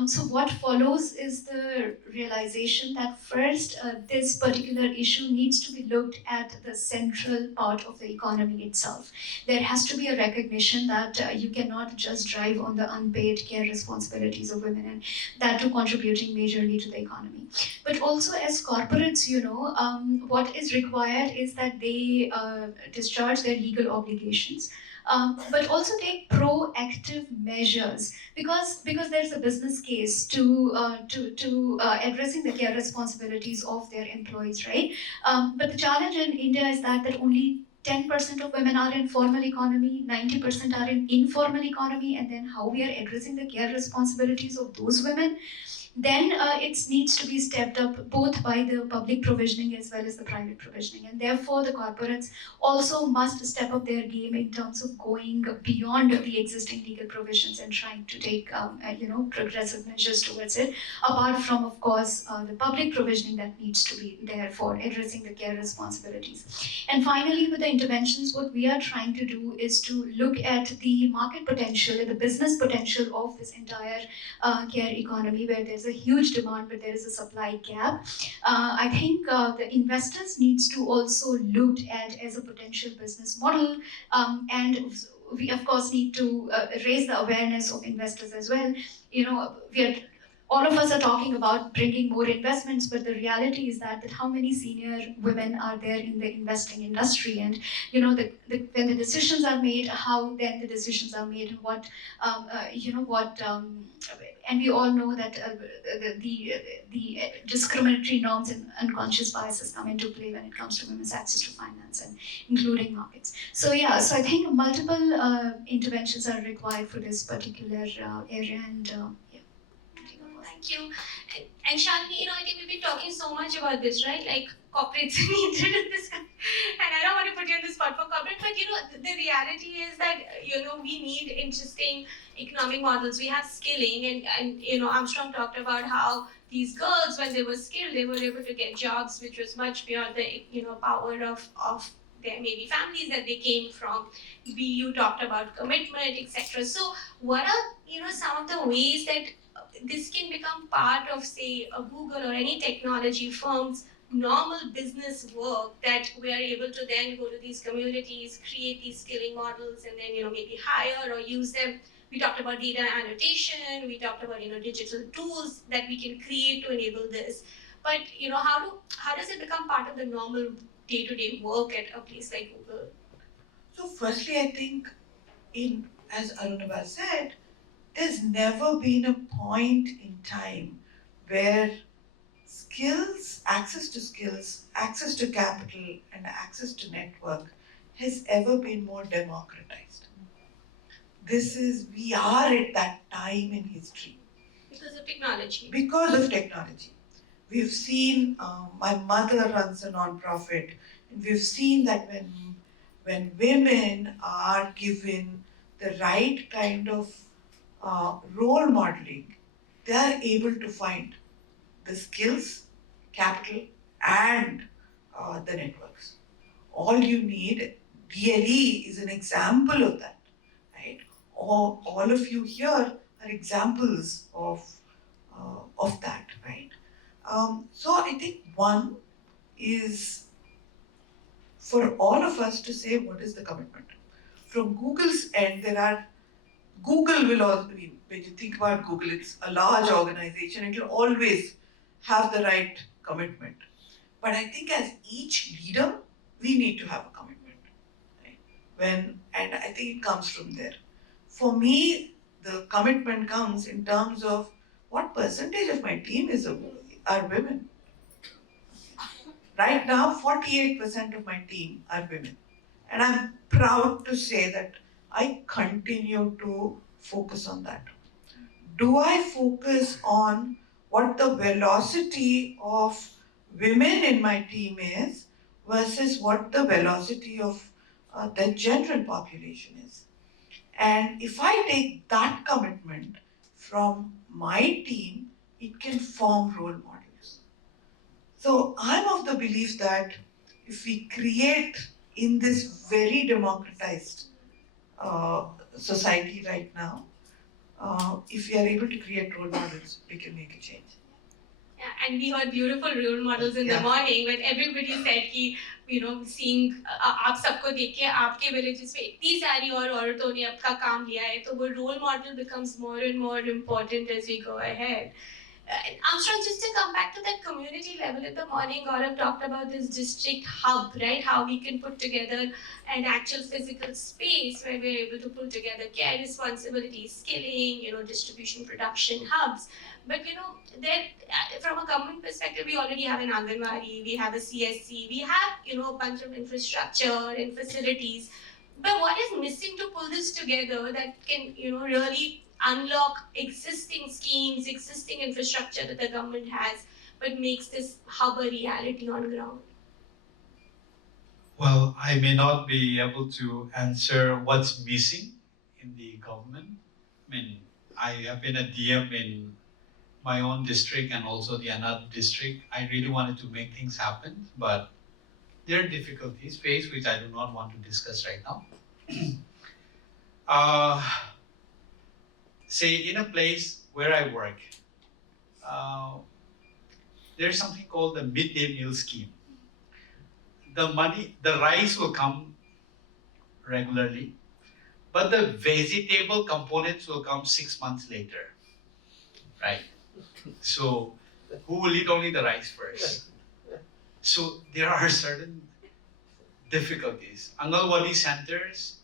So what follows is the realization that first, this particular issue needs to be looked at the central part of the economy itself. There has to be a recognition that you cannot just drive on the unpaid care responsibilities of women, and that too contributing majorly to the economy. But also as corporates, what is required is that they discharge their legal obligations, but also take proactive measures, because there's a business case to addressing the care responsibilities of their employees, right? But the challenge in India is that only 10% of women are in formal economy, 90% are in informal economy, and then how we are addressing the care responsibilities of those women, then it needs to be stepped up both by the public provisioning as well as the private provisioning. And therefore, the corporates also must step up their game in terms of going beyond the existing legal provisions and trying to take progressive measures towards it, apart from, of course, the public provisioning that needs to be there for addressing the care responsibilities. And finally, with the interventions, what we are trying to do is to look at the market potential and the business potential of this entire care economy, where there's a huge demand but there is a supply gap. I think the investors needs to also looked at as a potential business model, and we of course need to raise the awareness of investors as well. All of us are talking about bringing more investments, but the reality is that how many senior women are there in the investing industry, and when the decisions are made, how then the decisions are made, and and we all know that the discriminatory norms and unconscious biases come into play when it comes to women's access to finance, and including markets. So I think multiple interventions are required for this particular area, and Thank you. And Shalini, I think we've been talking so much about this, right? Like corporates needed in this, and I don't want to put you on the spot for corporate, but the reality is that we need interesting economic models. We have skilling, and Armstrong talked about how these girls, when they were skilled, they were able to get jobs which was much beyond the power of their maybe families that they came from. You talked about commitment, etc. So what are some of the ways that this can become part of, say, a Google or any technology firm's normal business work, that we are able to then go to these communities, create these skilling models, and then maybe hire or use them. We talked about data annotation, we talked about digital tools that we can create to enable this. But how does it become part of the normal day-to-day work at a place like Google? So firstly, I think as Arunabha said, there's never been a point in time where access to capital, and access to network has ever been more democratized. We are at that time in history. Because of technology. Because of technology. We've seen, my mother runs a non-profit, and we've seen that when women are given the right kind of role modeling, they are able to find the skills, capital, and the networks. All you need, DLE is an example of that, right? All of you here are examples of that, right? So I think one is for all of us to say, what is the commitment? From Google's end, Google will also, when you think about Google, it's a large organization, it will always have the right commitment. But I think as each leader, we need to have a commitment, right? And I think it comes from there. For me, the commitment comes in terms of what percentage of my team are women. Right now, 48% of my team are women. And I'm proud to say that I continue to focus on that. Do I focus on what the velocity of women in my team is versus what the velocity of the general population is? And if I take that commitment from my team, it can form role models. So I'm of the belief that if we create in this very democratized society right now, if we are able to create role models, we can make a change. Yeah, and we heard beautiful role models in the Yeah. morning when everybody said कि seeing आप सबको देख के आपके villages में इतनी सारी और औरतों ने आपका काम लिया है तो वो role model becomes more and more important as we go ahead. Armstrong, just to come back to that community level in the morning, Gaurav talked about this district hub, right? How we can put together an actual physical space where we're able to pull together care responsibilities, skilling, distribution, production hubs. But there, from a government perspective, we already have an Anganwadi, we have a CSC, we have a bunch of infrastructure and facilities. But what is missing to pull this together that can really unlock existing schemes, existing infrastructure that the government has, but makes this hub a reality on ground? Well, I may not be able to answer what's missing in the government. I mean, I have been a DM in my own district and also the another district. I really wanted to make things happen, but there are difficulties faced which I do not want to discuss right now. Say in a place where I work, there's something called the midday meal scheme. The rice will come regularly, but the vegetable components will come 6 months later, right? So who will eat only the rice first? So there are certain difficulties. Angalwadi centers,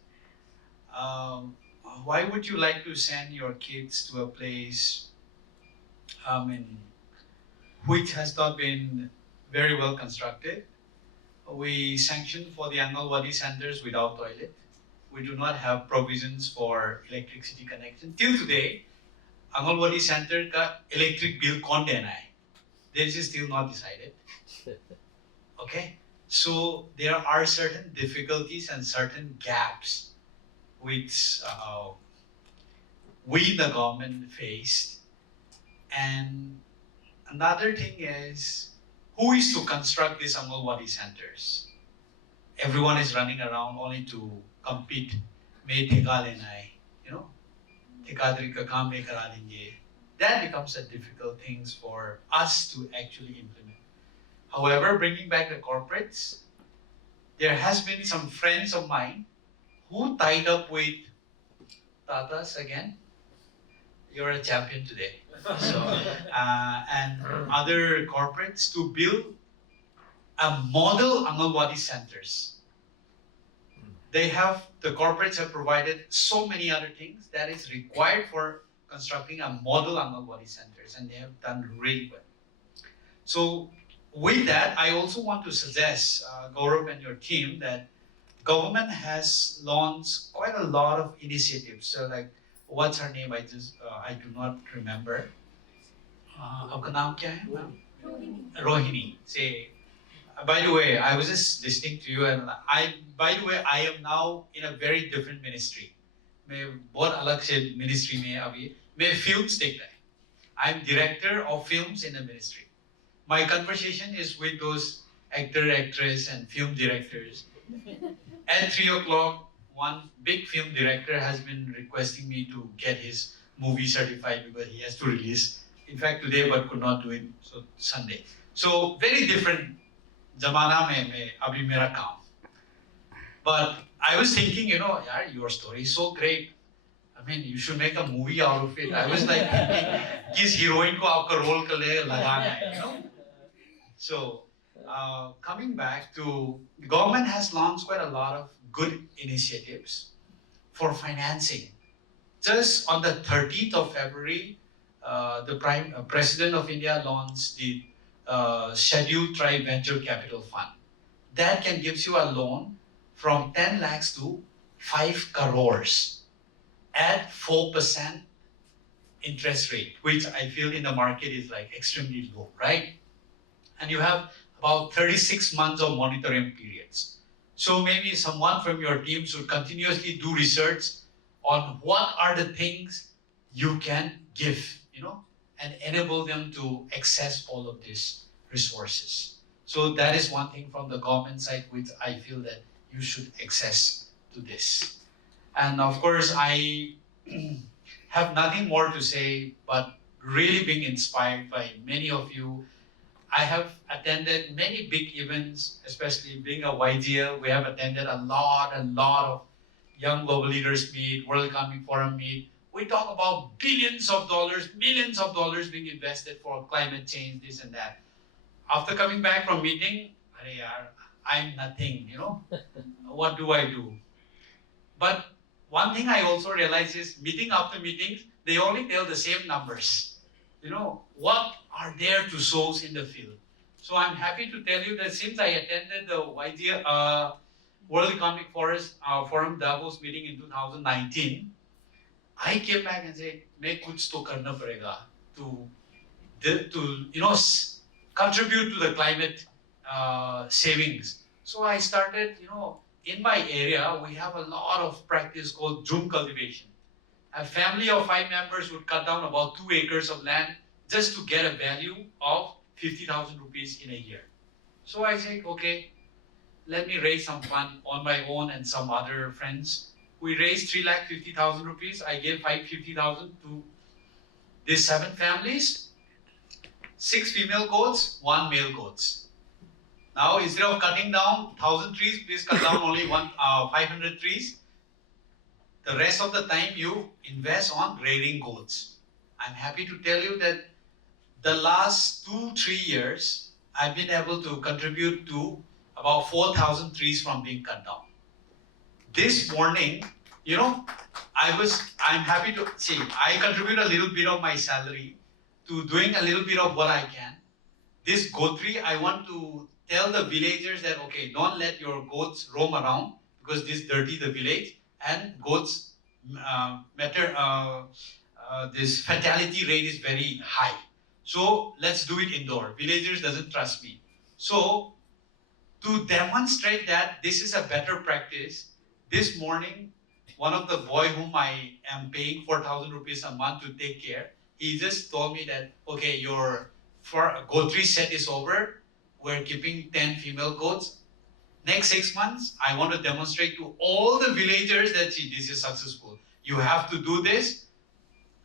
why would you like to send your kids to a place which has not been very well constructed? We sanction for the Angalwadi centers without toilet. We do not have provisions for electricity connection. Till today, Angalwadi center ka electric bill kaun dena hai? This is still not decided. Okay? So there are certain difficulties and certain gaps which we the government faced. And another thing is, who is to construct these Angalwadi centers? Everyone is running around only to compete. May theka lena hai, thekadari ka kaam mein kara denge. That becomes a difficult thing for us to actually implement. However, bringing back the corporates, there has been some friends of mine who tied up with Tatas again. You're a champion today. So, and other corporates to build a model Angalwadi centers. The corporates have provided so many other things that is required for constructing a model Angalwadi centers, and they have done really well. So with that, I also want to suggest, Gaurav and your team, that government has launched quite a lot of initiatives. So like, what's her name? I do not remember. Aapka naam kya hai? Rohini. Say, by the way, I was just listening to you, and I am now in a very different ministry. मैं बहुत अलग से ministry में अभी मैं films देख रहा है. I'm director of films in the ministry. My conversation is with those actor, actress, and film directors. At 3 o'clock, one big film director has been requesting me to get his movie certified because he has to release. In fact, today, but could not do it. So Sunday. So very different. Zamana mein abhi mera kaam. But I was thinking, yaar, your story is so great. I mean, you should make a movie out of it. I was like thinking, kis heroine ko aapka role ke liye lagana hai, So, coming back to, the government has launched quite a lot of good initiatives for financing. Just on the 13th of February, the President of India launched the Scheduled Tribe Venture Capital Fund. That can gives you a loan from 10 lakhs to 5 crores at 4% interest rate, which I feel in the market is like extremely low, right? And you have about 36 months of monitoring periods. So maybe someone from your team should continuously do research on what are the things you can give and enable them to access all of these resources. So that is one thing from the government side which I feel that you should access to this. And of course, I have nothing more to say, but really being inspired by many of you. I have attended many big events, especially being a YGL. We have attended a lot of young global leaders meet, World Economic Forum meet. We talk about billions of dollars, millions of dollars being invested for climate change, this and that. After coming back from meeting, I'm nothing, What do I do? But one thing I also realize is meeting after meetings, they only tell the same numbers. What are there to source in the field? So I'm happy to tell you that since I attended the World Economic Forum Davos meeting in 2019, I came back and said, "मैं कुछ तो करना पड़ेगा to contribute to the climate savings." So I started, in my area, we have a lot of practice called Zoom cultivation. A family of 5 members would cut down about 2 acres of land just to get a value of 50,000 rupees in a year. So I said, okay, let me raise some fund on my own and some other friends. We raised 3,50,000 rupees. I gave 550,000 to these 7 families, 6 female goats, 1 male goats. Now instead of cutting down 1,000 trees, please cut down only 500 trees. The rest of the time you invest on rearing goats. I'm happy to tell you that the last 2-3 years, I've been able to contribute to about 4,000 trees from being cut down. This morning, I'm happy to see, I contribute a little bit of my salary to doing a little bit of what I can. This goat tree, I want to tell the villagers that, okay, don't let your goats roam around because this dirty the village, and goats this fatality rate is very high. So let's do it indoor. Villagers doesn't trust me. So to demonstrate that this is a better practice, this morning, one of the boy whom I am paying 4,000 rupees a month to take care, he just told me that, okay, your goat tree set is over. We're keeping 10 female goats. Next 6 months, I want to demonstrate to all the villagers that, see, this is successful. You have to do this.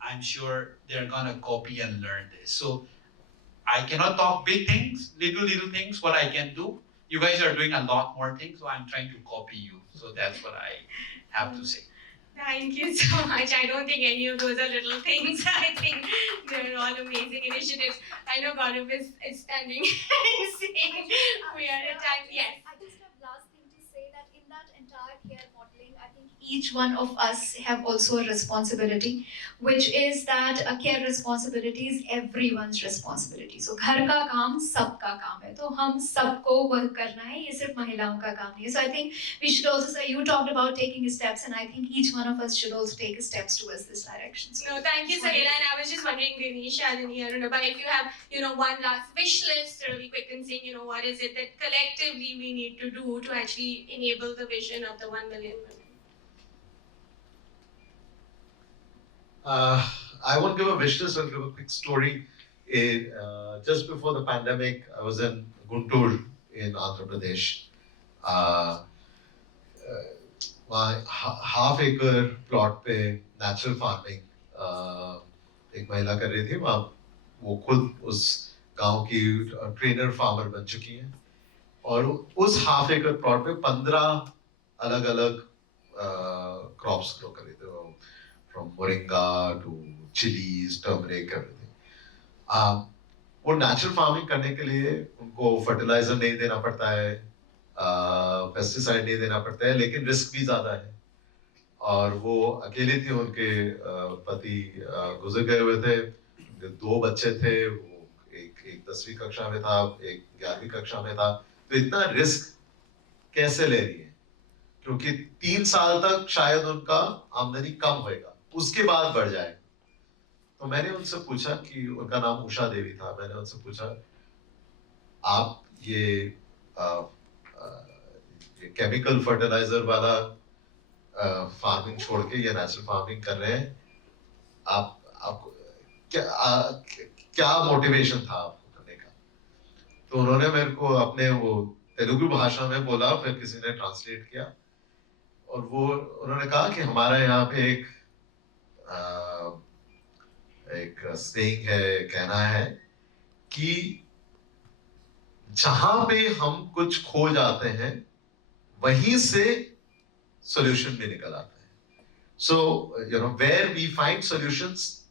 I'm sure they're gonna copy and learn this. So I cannot talk big things, little things, what I can do. You guys are doing a lot more things, so I'm trying to copy you. So that's what I have to say. Thank you so much. I don't think any of those are little things. I think they're all amazing initiatives. I know Gaurav is standing and saying we are at time. Yes. I just have last thing to say that in that entire care modeling, I think each one of us have also a responsibility, which is that care responsibility is everyone's responsibility. So घर का काम सबका काम है. तो हम सबको वह करना है. ये सिर्फ महिलाओं का काम नहीं है. So I think we should also say, you talked about taking steps, and I think each one of us should also take steps towards this direction. So No, thank you, Suhela. And I was just wondering, Ganesh, Shalini, Arunabha, if you have, one last wish list, really quick, and saying, what is it that collectively we need to do to actually enable the vision of the 1 million women? I won't give a wish list, I'll give a quick story. Just before the pandemic, I was in Guntur in Andhra Pradesh. My half-acre plot पे natural farming एक महिला कर रही थी. वो खुद उस गांव की ट्रेनर फार्मर बन चुकी हैं और उस half-acre plot पे 15 अलग-अलग crops grow कर रही थी. From moringa to chilies, turmeric, everything. वो natural farming करने के लिए उनको fertilizer नहीं देना पड़ता है, pesticide नहीं देना पड़ता है, लेकिन risk भी ज़्यादा है. और वो अकेली थी, उनके पति गुजर गए हुए थे, 2 बच्चे थे, वो एक 10वीं कक्षा में था, एक 11वीं कक्षा में था. तो इतना risk कैसे ले रही है? क्योंकि 3 साल तक शायद उनका आमदनी कम होएगा, उसके बाद बढ़ जाएगा. तो मैंने उनसे पूछा कि उनका नाम उषा देवी था. मैंने उनसे पूछा, आप ये केमिकल फर्टिलाइजर वाला फार्मिंग छोड़ के ये नेचुरल फार्मिंग कर रहे हैं, आप क्या मोटिवेशन था आपको करने का? तो उन्होंने मेरे को अपने वो तेलुगु भाषा में बोला, फिर किसी ने ट्रांसलेट किया, और वो उन्होंने कहा कि हमारा यहाँ पे एक सेइंग है, कहना है कि जहां पे हम कुछ खो जाते हैं वहीं से सॉल्यूशन भी निकल आता है. So, where we find solutions,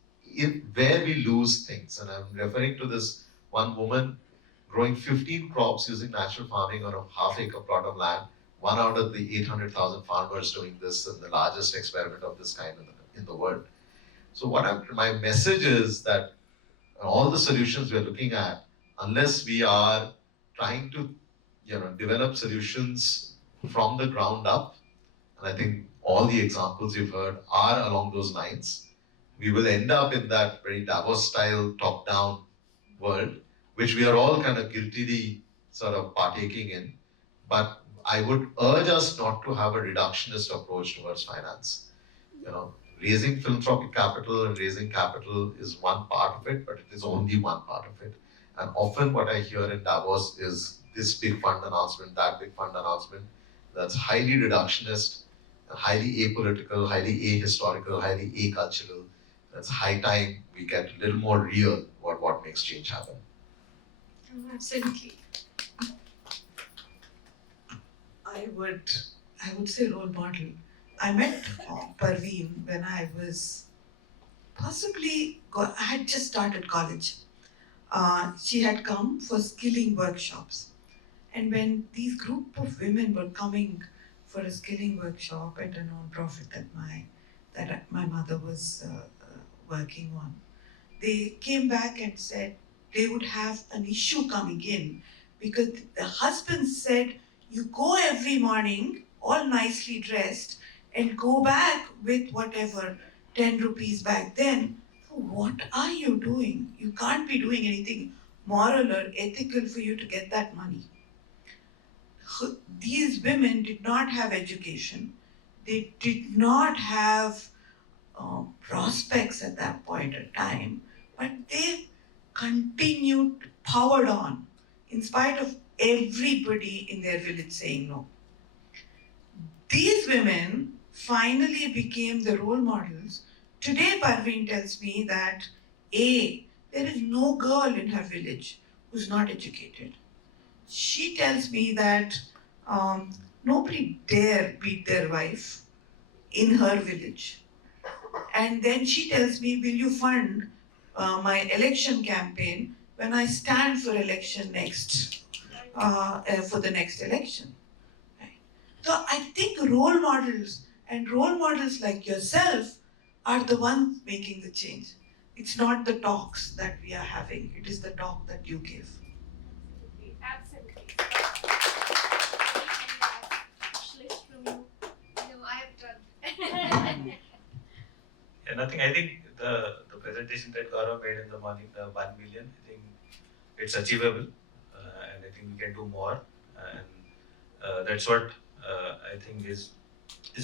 where we lose things. And I'm referring to this one woman growing 15 crops using natural farming on a half-acre plot of land. One out of the 800,000 farmers doing this, and the largest experiment of this kind in the world. So, my message is that all the solutions we're looking at, unless we are trying to, develop solutions from the ground up, and I think all the examples you've heard are along those lines, we will end up in that very Davos style top down world, which we are all kind of guiltily sort of partaking in. But I would urge us not to have a reductionist approach towards finance. Raising philanthropic capital and raising capital is one part of it, but it is only one part of it. And often what I hear in Davos is this big fund announcement, that big fund announcement, that's highly reductionist, highly apolitical, highly ahistorical, highly acultural. That's high time we get a little more real about what makes change happen. Absolutely. I would say role model. I met Parveen when I was I had just started college. She had come for skilling workshops. And when these group of women were coming for a skilling workshop at a non-profit that my mother was working on, they came back and said they would have an issue coming in because the husband said, you go every morning all nicely dressed and go back with whatever 10 rupees back then. So what are you doing? You can't be doing anything moral or ethical for you to get that money. These women did not have education. They did not have prospects at that point in time, but they continued, powered on, in spite of everybody in their village saying no. These women finally became the role models. Today, Parveen tells me that there is no girl in her village who's not educated. She tells me that nobody dare beat their wife in her village. And then she tells me, will you fund my election campaign when I stand for election next, for the next election? Right? So I think role models and role models like yourself are the ones making the change. It's not the talks that we are having, it is the talk that you give. Absolutely. List from you. No, I have done. Yeah, nothing. I think the presentation that Gaurav made in the morning, the 1 million, I think it's achievable, and I think we can do more, and that's what I think is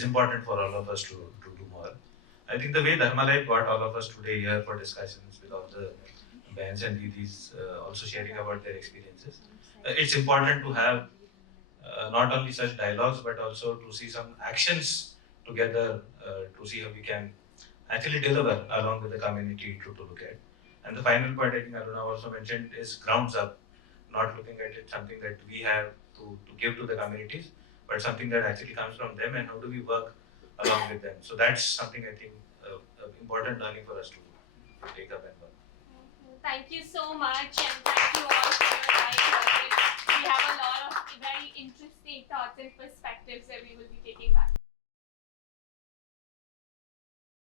important for all of us to do more. I think the way Dharma Life got all of us today here for discussions with all the bands and didis also sharing about their experiences, it's important to have not only such dialogues but also to see some actions together to see how we can actually deliver along with the community to look at. And the final point I think Aruna also mentioned is grounds up, not looking at it something that we have to give to the communities, but something that actually comes from them and how do we work along with them. So that's something I think important learning for us to take up and work. Thank you so much, and thank you all for your time. We have a lot of very interesting thoughts and perspectives that we will be taking back.